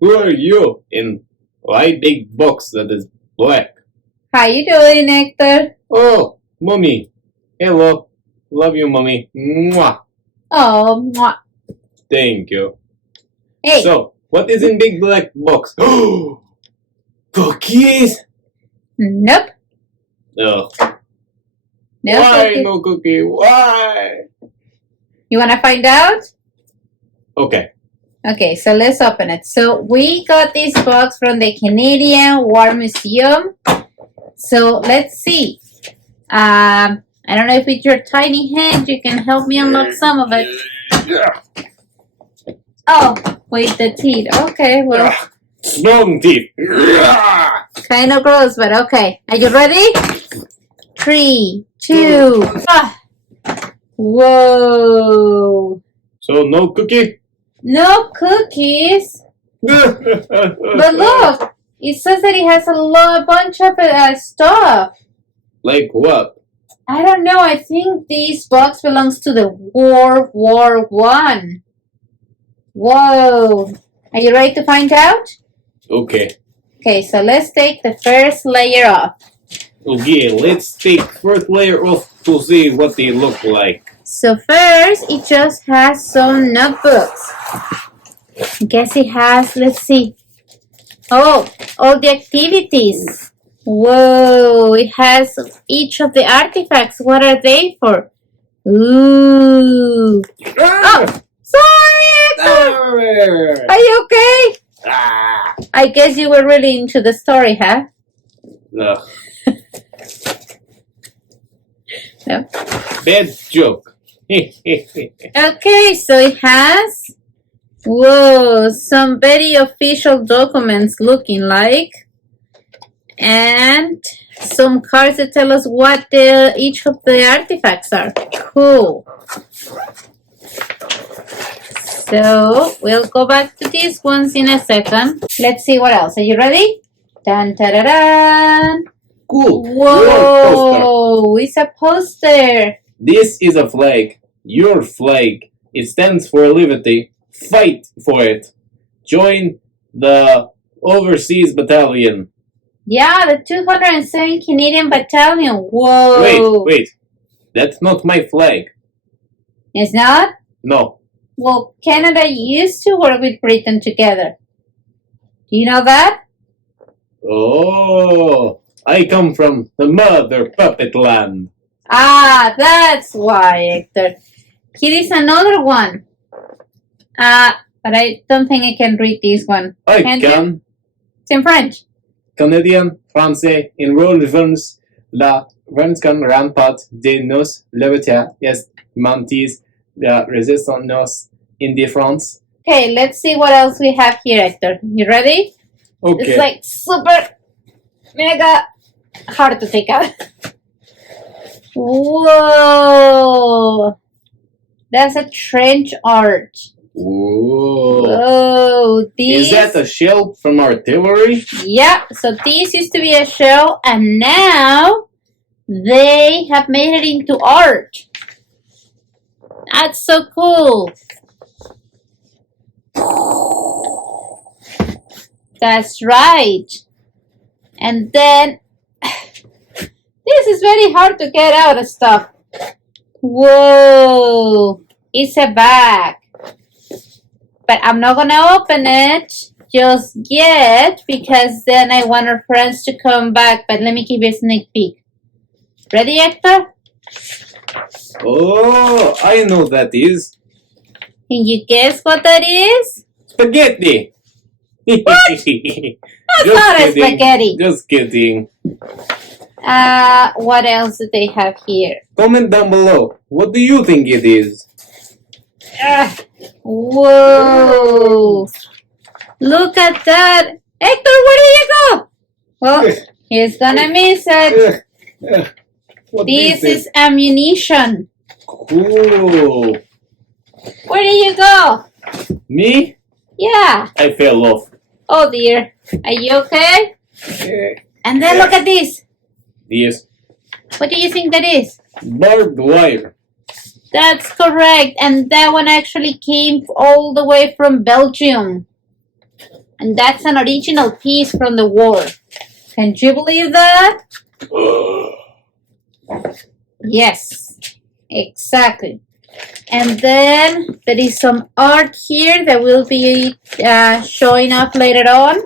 Who are you in light big box that is black? How you doing, Hector? Oh, mommy. Hello. Love you, mommy. Mwah. Oh, mwah. Thank you. Hey. So, what is in big black box? Cookies? Nope. Ugh. No Why cookies. no cookie? Why? You want to find out? Okay. Okay, so let's open it. So we got this box from the Canadian War Museum. So let's see. I don't know if with your tiny hand you can help me unlock some of it. Oh, with the teeth. Okay, well, Long teeth. kind of gross, but okay. Are you ready? 3, 2. Whoa. So no cookie? No cookies. But look, it says that it has a bunch of stuff. Like what? I don't know. I think this box belongs to the World War I. Whoa. Are you ready to find out? Okay. Okay, so let's take the first layer off. Okay, let's take first layer off to see what they look like. So first, it just has some notebooks. I guess it has, let's see. Oh, all the activities. Whoa, it has each of the artifacts. What are they for? Ooh. Oh, sorry, Hector. Are you okay? I guess you were really into the story, huh? No. No. Bad joke. Okay, so it has, whoa, some very official documents looking like, and some cards that tell us what each of the artifacts are. Cool. So we'll go back to these ones in a second. Let's see what else. Are you ready? Dun, da, da, da. Cool. Whoa, it's a poster. This is a flag. Your flag. It stands for liberty. Fight for it. Join the Overseas Battalion. Yeah, the 207 Canadian Battalion. Whoa. Wait. That's not my flag. It's not? No. Well, Canada used to work with Britain together. Do you know that? Oh, I come from the mother puppet land. Ah, that's why, Hector. Here is another one. But I don't think I can read this one. I Can can. you? It's in French. Canadien, français, enrôlez-vous la Venskan rampart de nos libertés est mentis la résistance indifference. Okay, let's see what else we have here, Hector. You ready? Okay. It's like super, mega hard to take out. Whoa! That's a trench art. Whoa. Whoa! Is that a shell from artillery? Yeah, so this used to be a shell, and now they have made it into art. That's so cool. That's right. And then, this is very hard to get out of stuff. Whoa, it's a bag. But I'm not gonna open it just yet because then I want our friends to come back. But let me give you a sneak peek. Ready, Hector? Oh, I know that is. Can you guess what that is? Spaghetti. What? That's not a spaghetti. Just kidding. What else do they have here? Comment down below. What do you think it is? Whoa! Look at that. Hector, where did you go? Well, he's gonna miss it. This is ammunition. Cool. Where did you go? Me? Yeah. I fell off. Oh dear. Are you okay? And then look at this. Yes. What do you think that is? Barbed wire. That's correct. And that one actually came all the way from Belgium. And that's an original piece from the war. Can you believe that? Yes, exactly. And then there is some art here that will be showing up later on.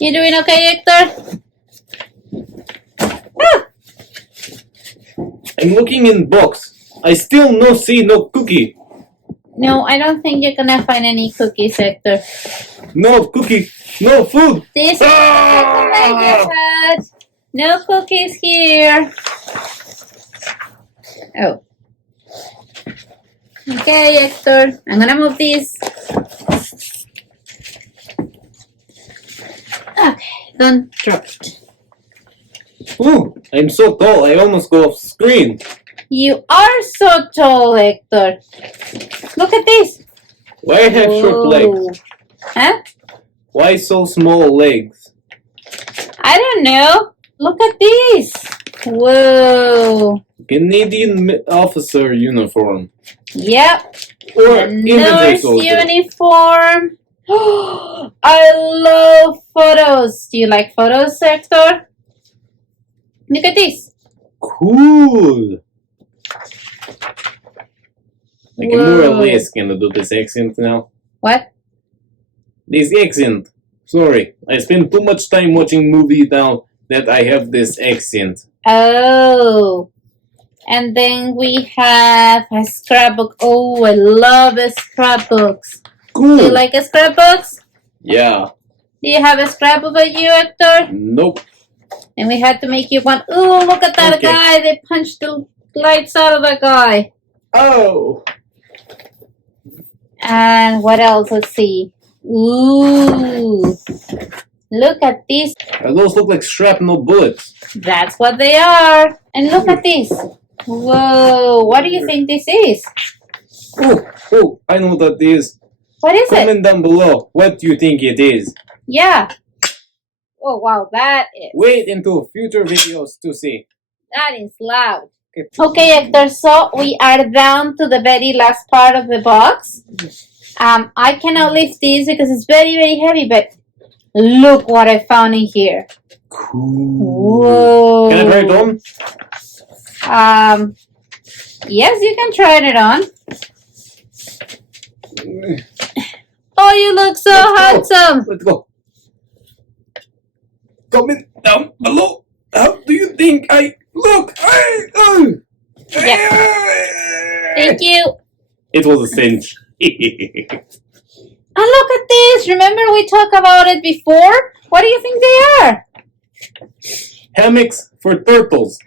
You doing okay, Hector? Ah! I'm looking in box. I still no see no cookie. No, I don't think you're gonna find any cookies, Hector. No cookie. No food. This is the neighborhood. No cookies here. Oh. Okay, Hector. I'm gonna move this. Okay, don't drop it. Ooh, I'm so tall I almost go off screen. You are so tall, Hector. Look at this. Why I have short legs? Huh? Why so small legs? I don't know. Look at this. Whoa. Canadian officer uniform. Yep. Or A infantry nurse soldier. uniform. I love photos. Do you like photos, Hector? Look at this. Cool. I can more or Whoa. less kind of do this accent now. What? This accent. Sorry, I spend too much time watching movies now that I have this accent. Oh. And then we have a scrapbook. Oh, I love scrapbooks. Cool. Do you like scrapbooks? Yeah. Do you have a scrapbook with you, Hector? Nope. And we had to make you one. Oh, look at that Okay. guy. They punched the lights out of that guy. Oh. And what else? Let's see. Ooh. Look at this. Those look like shrapnel bullets. That's what they are. And look at this. Whoa. What do you think this is? Oh, I know what that is. What is it? Comment down below. What do you think it is? Yeah. Oh, wow. That is. Wait until future videos to see. That is loud. Okay, Hector, so we are down to the very last part of the box. I cannot lift this because it's very, very heavy, but look what I found in here. Cool. Whoa. Can I try it on? Yes, you can try it on. Oh, you look so handsome. Let's go. Comment down below. How do you think I look? Thank you. It was a cinch. And look at this. Remember we talked about it before? What do you think they are? Hammocks for turtles.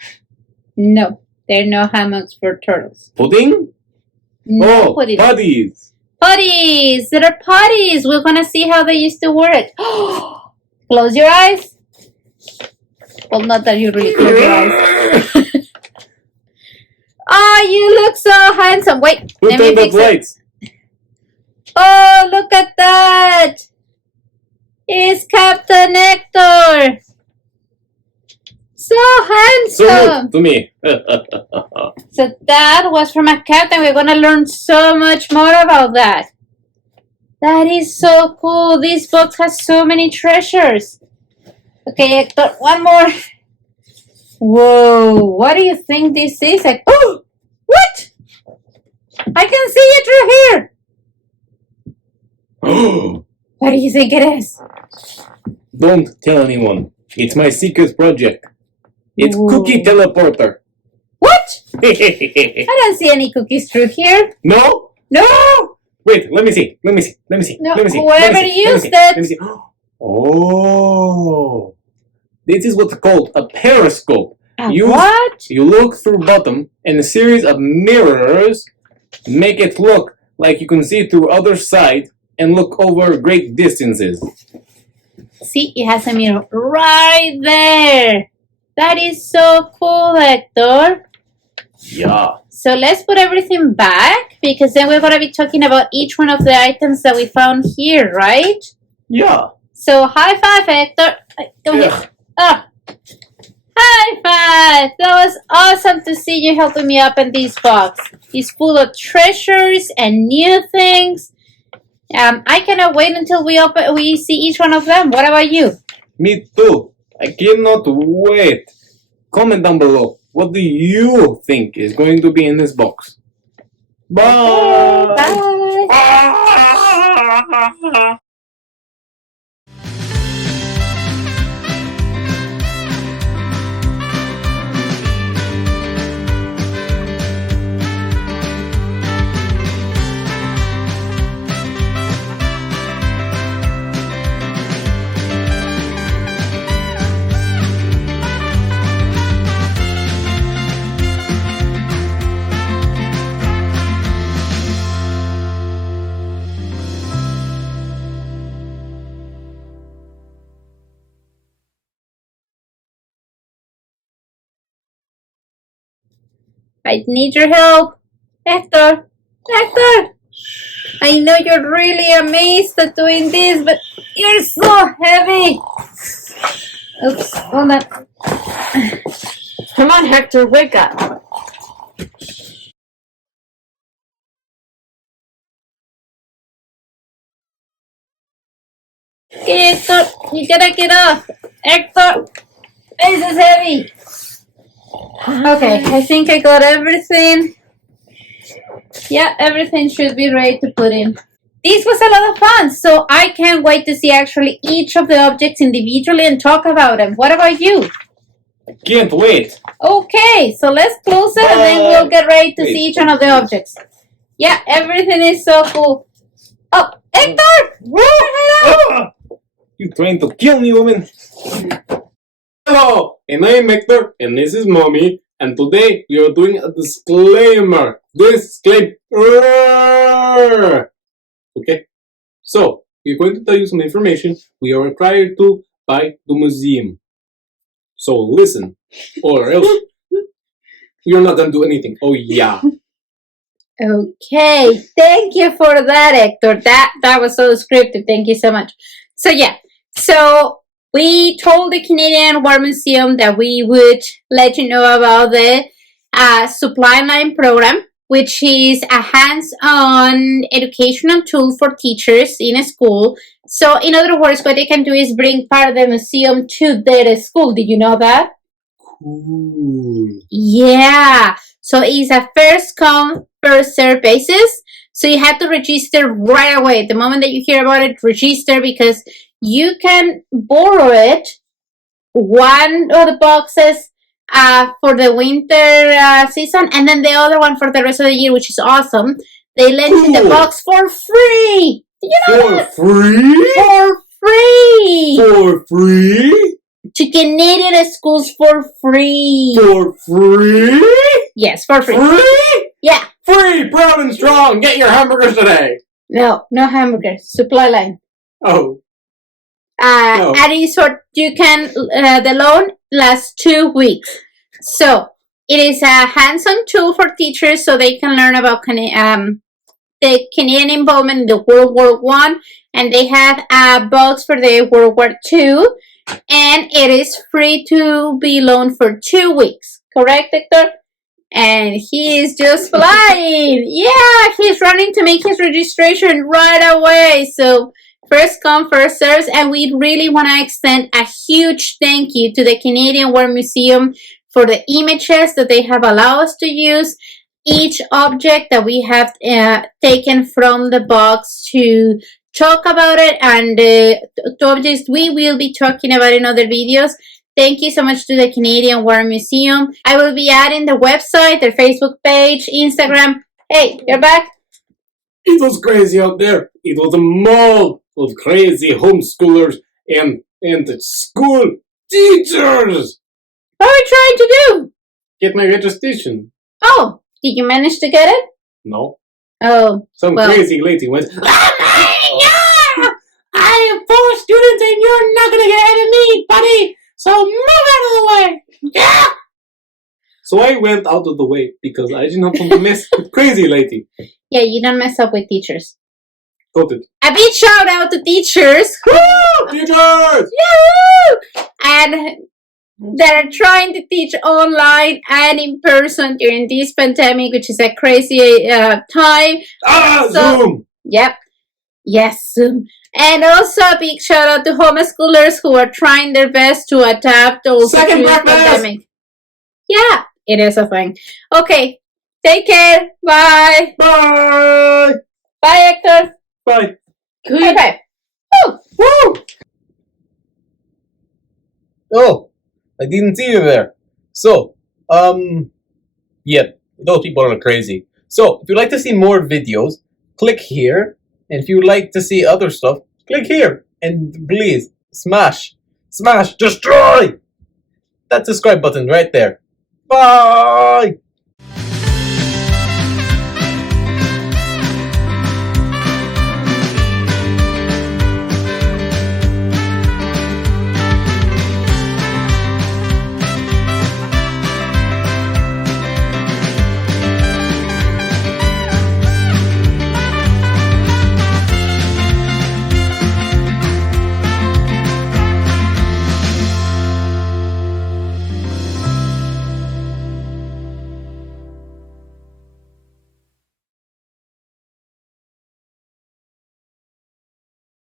No, there are no hammocks for turtles. Pudding? No Oh, pudding. putties. Putties. There are putties. We're going to see how they used to work. Close your eyes. Well, not that you really close your eyes. Oh, you look so handsome. Wait, Who let me turned up fix it. lights? Oh, look at that. It's Captain Hector. So So handsome. to me. So that was from a captain. We're going to learn so much more about that. That is so cool. This box has so many treasures. Okay, Hector, one more. Whoa, what do you think this is? Oh, what? I can see it through here. What do you think it is? Don't tell anyone. It's my secret project. It's Ooh. Cookie Teleporter. What? I don't see any cookies through here. No? No. Wait, let me see. No, whoever used it. Let me see. Oh. This is what's called a periscope. What? You look through bottom and a series of mirrors make it look like you can see through other side and look over great distances. See, it has a mirror right there. That is so cool, Hector. Yeah. So let's put everything back because then we're going to be talking about each one of the items that we found here, right? Yeah. So high five, Hector. Come here. Oh. High five. That was awesome to see you helping me open this box. It's full of treasures and new things. I cannot wait until we see each one of them. What about you? Me too. I cannot wait. Comment down below. What do you think is going to be in this box? Bye. Bye. I need your help. Hector! Hector! I know you're really amazed at doing this, but you're so heavy. Oops, hold on. Come on, Hector, wake up. Okay, Hector, you gotta get off. Hector, this is heavy. Okay, I think I got everything. Yeah, everything should be ready to put in. This was a lot of fun, so I can't wait to see actually each of the objects individually and talk about them. What about you? Can't wait. Okay, so let's close it and then we'll get ready to see each one of the objects. Yeah, everything is so cool. Oh, Hector! You're trying to kill me, woman. Hello, and I am Hector, and this is Mommy, and today we are doing a disclaimer. Disclaimer. Okay, so we're going to tell you some information we are required to by the museum. So listen, or else we are not going to do anything. Oh yeah. Okay, thank you for that, Hector. That was so descriptive. Thank you so much. So yeah, so we told the Canadian War Museum that we would let you know about the supply line program, which is a hands-on educational tool for teachers in a school. So in other words, what they can do is bring part of the museum to their school. Did you know that? Cool. Yeah. So it's a first come, first serve basis. So you have to register right away. The moment that you hear about it, register, because you can borrow it, one of the boxes for the winter season, and then the other one for the rest of the year, which is awesome. They lend you the box for free. Did you know that? Free? For free. For free? To Canadian schools for free. For free? Yes, for free. Free? Yeah. Free, proud and strong. Get your hamburgers today. No hamburgers. Supply line. Oh. No. And it's for, you can, the loan lasts 2 weeks. So it is a hands-on tool for teachers so they can learn about the Canadian involvement in the World War I, and they have a box for the World War II, and it is free to be loaned for 2 weeks. Correct, Hector? And he is just flying. Yeah, he's running to make his registration right away. So first come, first serves, and we really want to extend a huge thank you to the Canadian War Museum for the images that they have allowed us to use. Each object that we have taken from the box to talk about it, and the objects we will be talking about in other videos. Thank you so much to the Canadian War Museum. I will be adding the website, their Facebook page, Instagram. Hey, you're back? It was crazy out there. It was a mob of crazy homeschoolers and school teachers. What are we trying to do? Get my registration. Oh, did you manage to get it? No. Oh, Some well. crazy lady went, oh my God! I am 4 students and you're not going to get ahead of me, buddy. So move out of the way. Yeah! So I went out of the way because I did not want to mess with crazy lady. Yeah, you don't mess up with teachers. Got it. A big shout out to teachers. Woo! Teachers! Yahoo! And that are trying to teach online and in person during this pandemic, which is a crazy time. Zoom! Yep. Yes. And also a big shout out to homeschoolers who are trying their best to adapt also Second to the breakfast! pandemic. Yeah, it is a thing. Okay, take care. Bye. Bye! Bye, Hector. Bye. Good. Okay. Oh, Woo! Oh, I didn't see you there. So, yeah, those people are crazy. So, if you'd like to see more videos, click here. And if you'd like to see other stuff, click here. And please, smash, destroy that subscribe button right there. Bye!